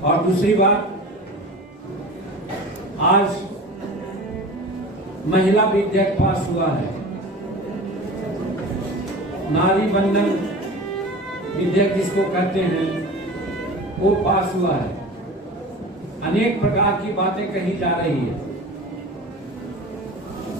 और दूसरी बात, आज महिला विधेयक पास हुआ है। नारी बंधन विधेयक जिसको कहते हैं वो पास हुआ है। अनेक प्रकार की बातें कही जा रही है।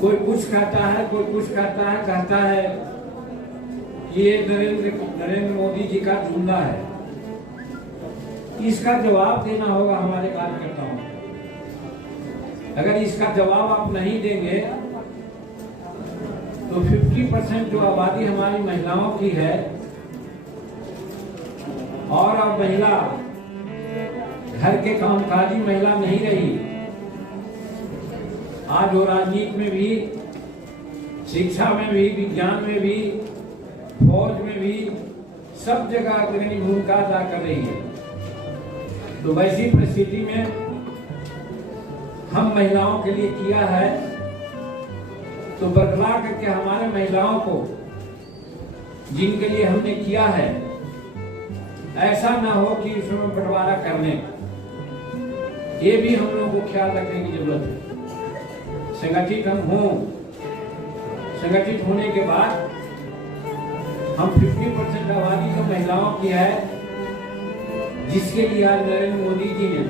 कोई कुछ कहता है, कोई कुछ कहता है कि ये नरेंद्र मोदी जी का जुमला है। इसका जवाब देना होगा हमारे कार्यकर्ताओं को। अगर इसका जवाब आप नहीं देंगे तो 50% जो आबादी हमारी महिलाओं की है, और अब महिला घर के कामकाजी महिला नहीं रही। आज वो राजनीति में भी, शिक्षा में भी, विज्ञान में भी, फौज में भी, सब जगह अग्रणी भूमिका अदा कर रही है। तो वैसी परिस्थिति में हम महिलाओं के लिए किया है, तो बदला करके हमारे महिलाओं को जिनके लिए हमने किया है, ऐसा ना हो कि उसमें बंटवारा करने, ये भी हम लोगों को ख्याल रखने की जरूरत है। संगठित हम हों, संगठित होने के बाद हम 50% आबादी जो महिलाओं की है, जिसके लिए आज नरेंद्र मोदी जी ने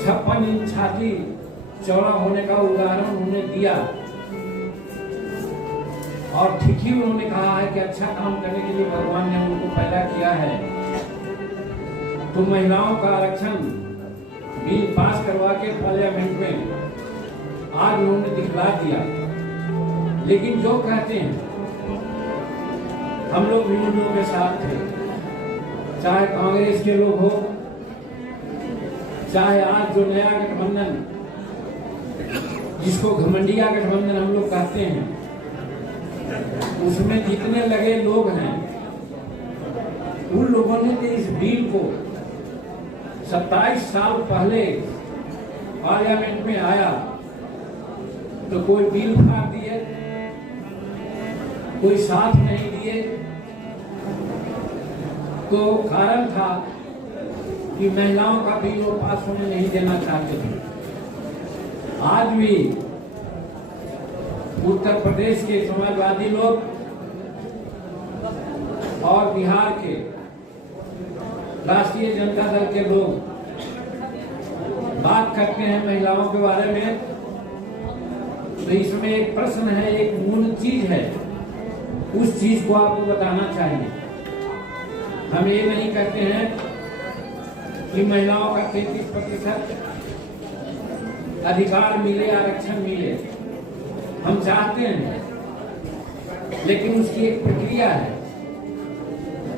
56 इंच छाती चौड़ा होने का उदाहरण उन्होंने दिया, और ठीक ही उन्होंने कहा है कि अच्छा काम करने के लिए भगवान ने उनको पैदा किया है। तो महिलाओं का आरक्षण बिल पास करवा के पार्लियामेंट में आज उन्होंने दिखला दिया। लेकिन जो कहते हैं, हम लोग भी उन लोगों के साथ थे, चाहे कांग्रेस के लोग हो, चाहे आज जो नया गठबंधन, जिसको घमंडिया गठबंधन हम लोग कहते हैं, उसमें जितने लगे लोग हैं, उन लोगों ने तो इस बिल को 27 साल पहले पार्लियामेंट में आया तो कोई बिल फाड़ दिए, कोई साथ नहीं दिए। तो कारण था कि महिलाओं का बिल वो पास होने नहीं देना चाहते थे। आज भी उत्तर प्रदेश के समाजवादी लोग और बिहार के राष्ट्रीय जनता दल के लोग बात करते हैं महिलाओं के बारे में, तो इसमें एक प्रश्न है, एक मूल चीज है, उस चीज को आपको बताना चाहिए। हम ये नहीं कहते हैं कि महिलाओं का 33% अधिकार मिले, आरक्षण मिले, हम चाहते हैं, लेकिन उसकी एक प्रक्रिया है।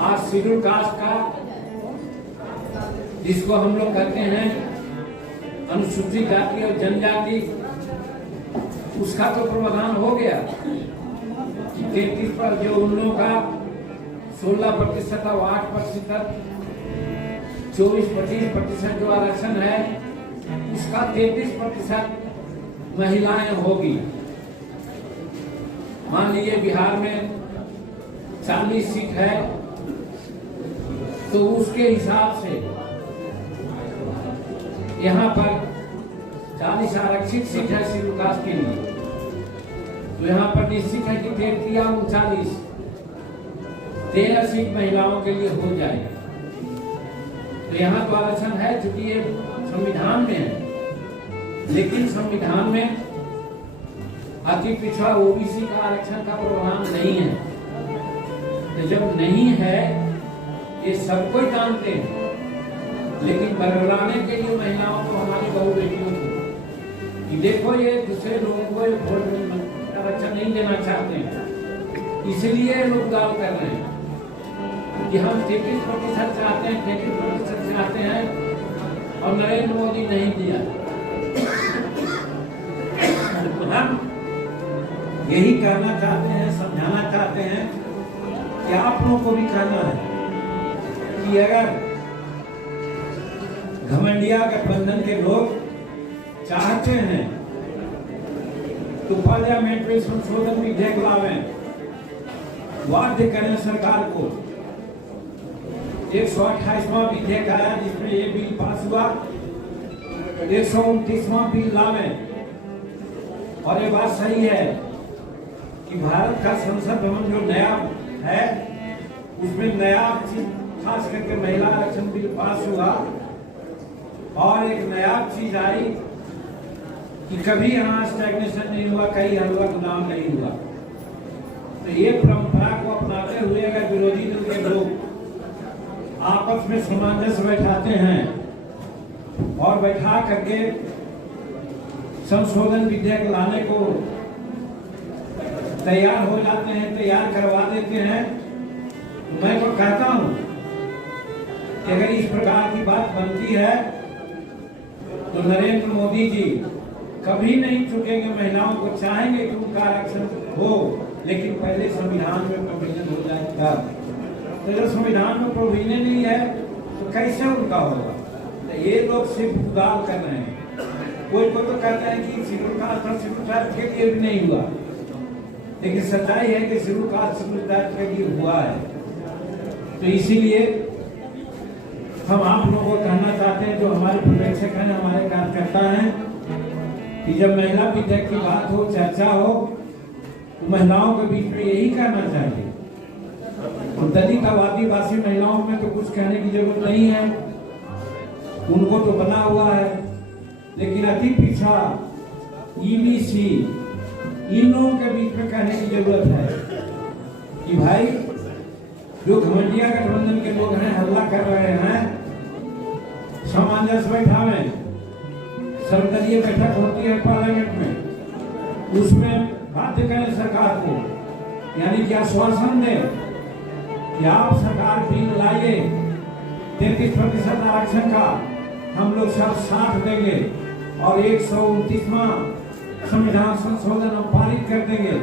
आज शेड्यूल कास्ट का, जिसको हम लोग कहते हैं अनुसूचित जाति और जनजाति, उसका तो प्रावधान हो गया कि 33 पर जो उन लोगों का 16% और 8%, 24-25% जो आरक्षण है, उसका 33% महिलाएं होगी। मान लीजिए बिहार में 40 सीट है, तो उसके हिसाब से यहाँ पर 40 आरक्षित सीट है शेड्यूल कास्ट के लिए, तो यहाँ पर निश्चित है कि 33 या 39, 13 सीट महिलाओं के लिए हो जाएगी। तो यहाँ तो आरक्षण है, चूंकि ये संविधान में है, लेकिन संविधान में अति पिछड़ा ओबीसी का आरक्षण का प्रावधान नहीं है। तो जब नहीं है, ये सबको जानते हैं, लेकिन बरगलाने के लिए महिलाओं को, हमारी बहू बेटियों को, कि देखो ये दूसरे लोगों को आरक्षण नहीं देना चाहते हैं, इसलिए लोग गाल कर रहे हैं कि हम 33% चाहते हैं, 33% चाहते हैं, और नरेंद्र मोदी नहीं दिया। तो हम यही कहना चाहते हैं, समझाना चाहते हैं कि आप लोगों को भी कहना है कि अगर घमंडिया गठबंधन के लोग चाहते हैं तो पार्लियामेंट में संशोधन विधेयक लावें, वाध्य करें सरकार को 128वां विधेयक आया जिसमें ये बिल पास हुआ, 129वां बिल लावे। और ये बात सही है कि भारत का संसद भवन जो नया है उसमें नया चीज खास करके महिला आरक्षण बिल पास हुआ और एक नया चीज आई कि कभी यहाँ स्टैग्नेशन नहीं हुआ, कहीं हलवा गुलाम नहीं हुआ। तो ये परंपरा को अपनाते हुए अगर विरोधी दल के लोग आपस में सामंजस्य बैठाते हैं और बैठा करके संशोधन विधेयक लाने को तैयार हो जाते हैं, तैयार करवा देते हैं, तो मैं तो कहता हूं कि अगर इस प्रकार की बात बनती है तो नरेंद्र मोदी जी कभी नहीं चुकेंगे। महिलाओं को चाहेंगे कि उनका आरक्षण हो, लेकिन पहले संविधान में प्रोविजन हो जाएगा। तो जब संविधान में प्रोविजन नहीं है तो कैसे उनका होगा? तो ये लोग सिर्फ उदार कर रहे हैं। कोई को तो कहता है कि शेड्यूल कास्ट शेड्यूल ट्राइब के लिए भी नहीं हुआ, लेकिन सच्चाई है कि शेड्यूल कास्ट शेड्यूल ट्राइब के लिए हुआ है। तो इसीलिए हम आप लोगों को कहना चाहते हैं, जो हमारे पर्यवेक्षक हैं, हमारे कार्यकर्ता हैं, कि जब महिला विधेयक की बात हो, चर्चा हो, तो महिलाओं के बीच में यही कहना चाहिए। और दलित आदिवासी महिलाओं में तो कुछ कहने की जरूरत नहीं है, उनको तो बना हुआ है। लेकिन अति पिछड़ा ईबीसी, इन लोगों के बीच में कहने की जरूरत है कि भाई जो घमंडिया गठबंधन के लोग हैं, हल्ला कर रहे हैं, सामंजस्य बैठावे, सर्वदलीय बैठक होती है पार्लियामेंट में, उसमें बाध्य करें सरकार को, यानी कि आश्वासन दे कि आप सरकार बिल लाइए, 33% आरक्षण का हम लोग सब साथ देंगे और 129वां संविधान संशोधन हम पारित कर देंगे।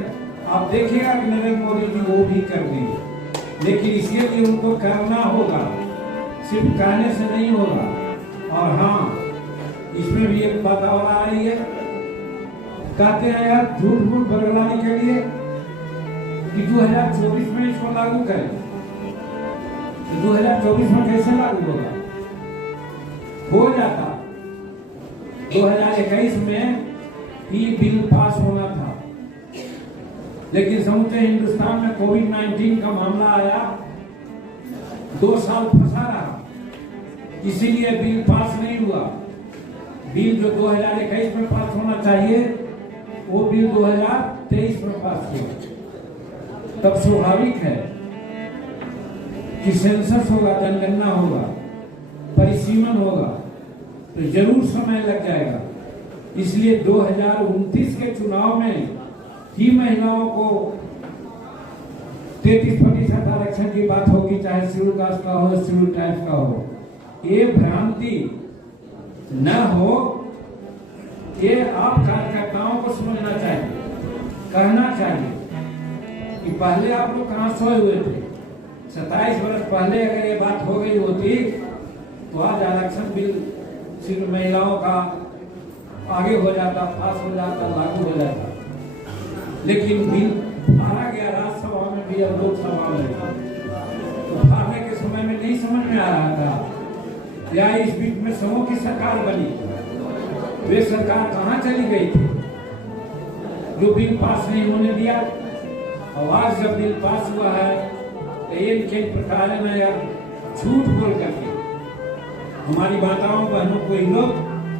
आप देखिएगा कि नरेंद्र मोदी जी वो भी कर देंगे, लेकिन इसके लिए उनको करना होगा, सिर्फ कहने से नहीं होगा। और हाँ, इसमें भी एक बात और आ रही है, कहते हैं यार झूठ मूठ बरगलाने के लिए कि 2024 में इसको लागू करें। तो 2024 में कैसे लागू होगा? हो जाता 2021 में ही बिल पास होना था, लेकिन समूचे हिंदुस्तान में कोविड-19 का मामला आया, 2 साल फंसा रहा, इसीलिए बिल पास नहीं हुआ। बिल जो 2021 में पास होना चाहिए वो बिल 2023 में पास हुआ। तब स्वाभाविक है कि सेंसस होगा, जनगणना होगा, परिसीमन होगा, तो जरूर समय लग जाएगा। इसलिए 2029 के चुनाव में ही महिलाओं को 33% आरक्षण की बात होगी, चाहे शेड्यूल कास्ट का हो, शेड्यूल ट्राइब का हो। ये भ्रांति न हो, ये आप कार्यकर्ताओं को समझना चाहिए, कहना चाहिए कि पहले आप लोग कहाँ सोए हुए थे। 27 वर्ष पहले अगर ये बात हो गई होती तो आज आरक्षण बिल सिर्फ महिलाओं का आगे हो जाता, पास हो जाता, लागू हो जाता। लेकिन बिल फाड़ा गया राज्यसभा में भी और लोकसभा में, तो फाड़ने के समय में नहीं समझ में आ रहा था, या इस बीच में समूह की सरकार बनी, वे सरकार कहाँ चली गई थी जो बिल पास नहीं होने दिया। और आज जब बिल पास हुआ है तो इनके प्रकार में यार झूठ बोल करके हमारी माताओं बहनों को इन लोग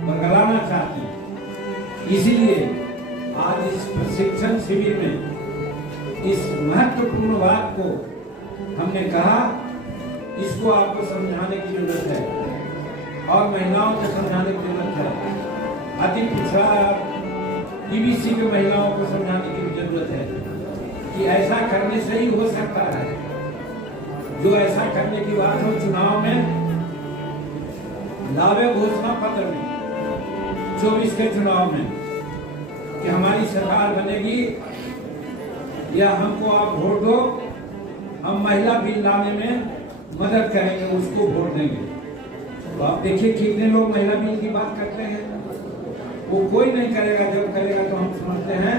बरगलाना चाहते हैं। इसीलिए आज इस प्रशिक्षण शिविर में इस महत्वपूर्ण बात को हमने कहा, इसको आपको समझाने की जरूरत है और महिलाओं को समझाने की जरूरत है। अति पिछड़ा ईबीसी के महिलाओं को समझाने की भी जरूरत है कि ऐसा करने से ही हो सकता है। जो ऐसा करने की बात हो, चुनाव में दावे घोषणा पत्र में 24 के चुनाव में कि हमारी सरकार बनेगी या हमको आप वोट दो, हम महिला बिल लाने में मदद करेंगे, उसको वोट देंगे। तो आप देखिए कितने लोग महिला बिल की बात करते हैं। वो कोई नहीं करेगा, जब करेगा तो हम समझते हैं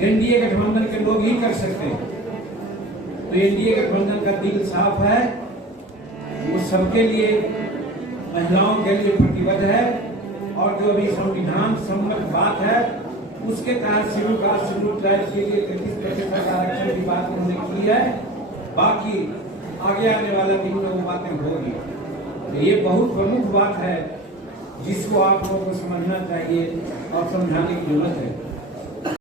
एनडीए गठबंधन के लोग ही कर सकते हैं। तो एनडीए गठबंधन का दिल साफ है वो सबके लिए, महिलाओं के लिए प्रतिबद्ध है। और जो अभी संविधान सम्मत बात है उसके तहत शेड्यूल कास्ट शेड्यूल ट्राइब के लिए 33% आरक्षण की बात उन्होंने की है। बाकी आगे आने वाला दिन में वो बातें होगी। तो ये बहुत प्रमुख बात है जिसको आप लोगों को समझना चाहिए और समझाने की जरूरत है।